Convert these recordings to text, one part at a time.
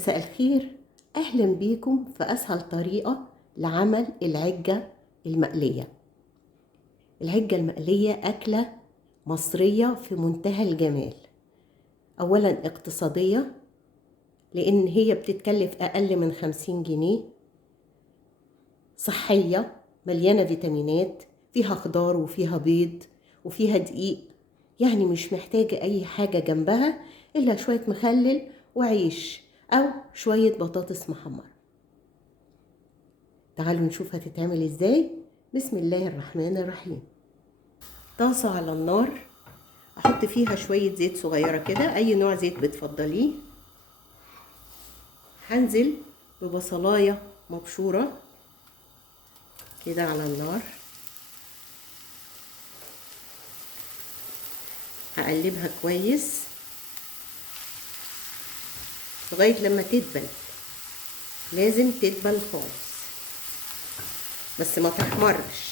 مساء الخير. أهلا بيكم في أسهل طريقة لعمل العجة المقلية. العجة المقلية أكلة مصرية في منتهى الجمال. أولا اقتصادية لأن هي بتتكلف أقل من 50 جنيه، صحية مليانة فيتامينات، فيها خضار وفيها بيض وفيها دقيق، يعني مش محتاجة أي حاجة جنبها إلا شوية مخلل وعيش أو شوية بطاطس محمرة. تعالوا نشوف هتتعمل ازاي. بسم الله الرحمن الرحيم. طاسة على النار، احط فيها شوية زيت صغيرة كده، اي نوع زيت بتفضليه. هنزل ببصلاية مبشورة كده على النار، هقلبها كويس لغاية لما تدبل. لازم تدبل خالص بس ما تحمرش.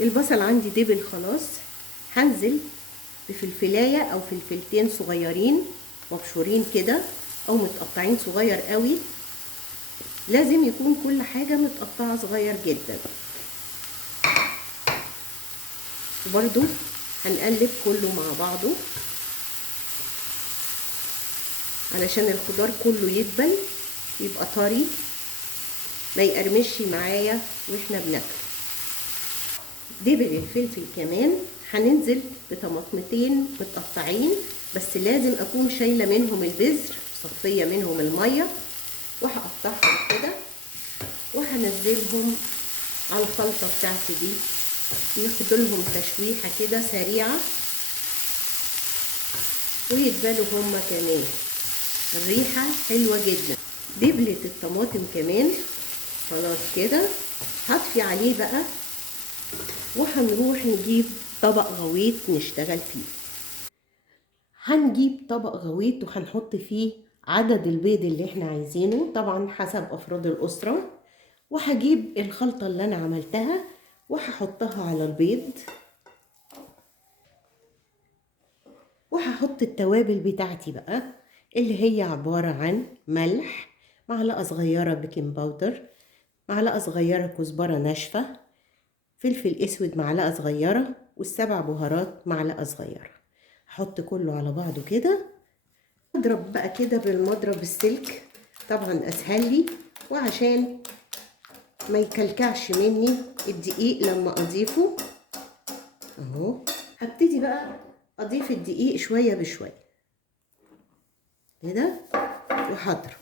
البصل عندي دبل خلاص، هنزل بفلفلاية او فلفلتين صغيرين مبشورين كده او متقطعين صغير قوي. لازم يكون كل حاجة متقطعة صغير جدا. وبرده هنقلب كله مع بعضه علشان الخضار كله يدبل، يبقى طري ما يقرمش معايا واحنا بناكل. دبل الفلفل كمان هننزل بطماطمتين متقطعين، بس لازم اكون شايله منهم البذر، صفيه منهم الميه، وهقطعهم كده وهنزلهم على الخلطه بتاعتي دي، ياخدوا لهم تشويحه كده سريعه ويدبلوا هما كمان. الريحه حلوه جدا. دبلت الطماطم كمان خلاص كده، هطفي عليه بقى وهنروح نجيب طبق غويط نشتغل فيه. هنجيب طبق غويط وهنحط فيه عدد البيض اللي احنا عايزينه، طبعا حسب افراد الاسرة. وهجيب الخلطة اللي انا عملتها وهحطها على البيض، وهحط التوابل بتاعتي بقى اللي هي عبارة عن ملح، معلقة صغيرة بيكنج باودر، معلقة صغيرة كزبرة ناشفة، فلفل اسود معلقة صغيرة، والسبع بهارات معلقة صغيرة. هحط كله على بعضه كده، اضرب بقى كده بالمضرب السلك، طبعا اسهل لي وعشان ما يكلكعش مني الدقيق لما اضيفه. اهو هبتدي بقى اضيف الدقيق شويه بشويه كده، وهضرب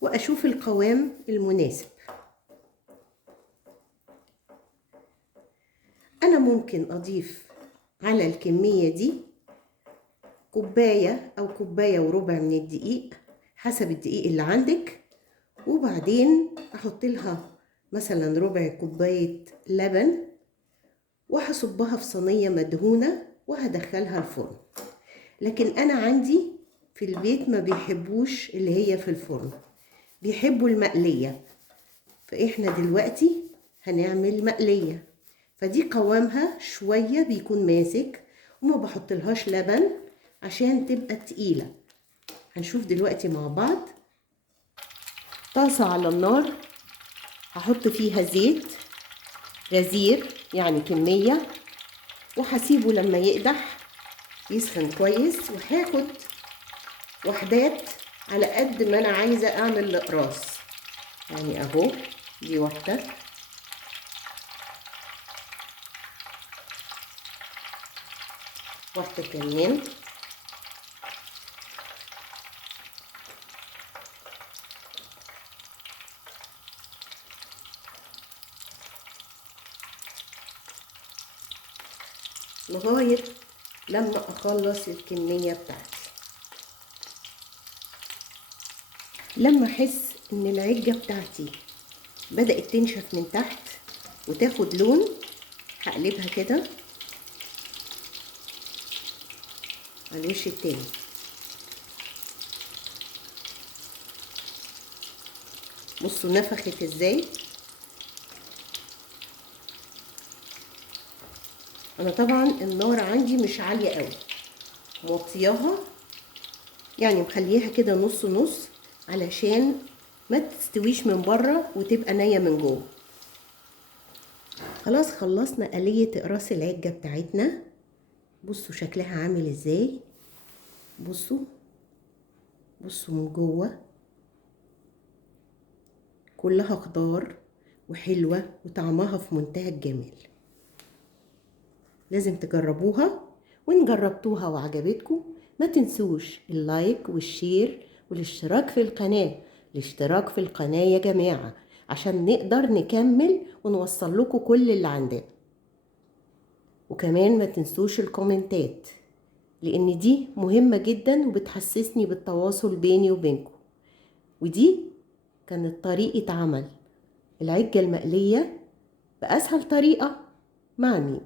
واشوف القوام المناسب. انا ممكن اضيف على الكميه دي كوبايه او كوبايه وربع من الدقيق حسب الدقيق اللي عندك، وبعدين احط لها مثلا ربع كوبايه لبن وهصبها في صينيه مدهونه وهدخلها الفرن. لكن انا عندي في البيت ما بيحبوش اللي هي في الفرن، بيحبوا المقليه، فاحنا دلوقتي هنعمل مقليه، فدي قوامها شويه بيكون ماسك وما بحطلهاش لبن عشان تبقى تقيله. هنشوف دلوقتي مع بعض. طاسه على النار، هحط فيها زيت غزير يعني كميه، وهسيبه لما يقدح يسخن كويس، وهاخد وحدات على قد ما انا عايزه اعمل الاقراص. يعني اهو دي واحده، واحده كمان، لغايه لما اخلص الكميه بتاعتي. لما احس ان العجه بتاعتي بدات تنشف من تحت وتاخد لون، هقلبها كده على الوش التاني. بصوا نفخت ازاي. انا طبعا النار عندي مش عاليه قوي، موطياها يعني مخليها كده نص نص علشان ما تستويش من بره وتبقى نية من جوه. خلاص خلصنا آلية اقراص العجة بتاعتنا. بصوا شكلها عامل ازاي، بصوا بصوا من جوه كلها خضار وحلوة وطعمها في منتهى الجمال. لازم تجربوها، وإن جربتوها وعجبتكم ما تنسوش اللايك والشير والاشتراك في القناة. الاشتراك في القناة يا جماعة عشان نقدر نكمل ونوصل لكم كل اللي عندنا. وكمان ما تنسوش الكومنتات لأن دي مهمة جدا وبتحسسني بالتواصل بيني وبينكم. ودي كانت طريقة عمل العجة المقلية بأسهل طريقة مع مين.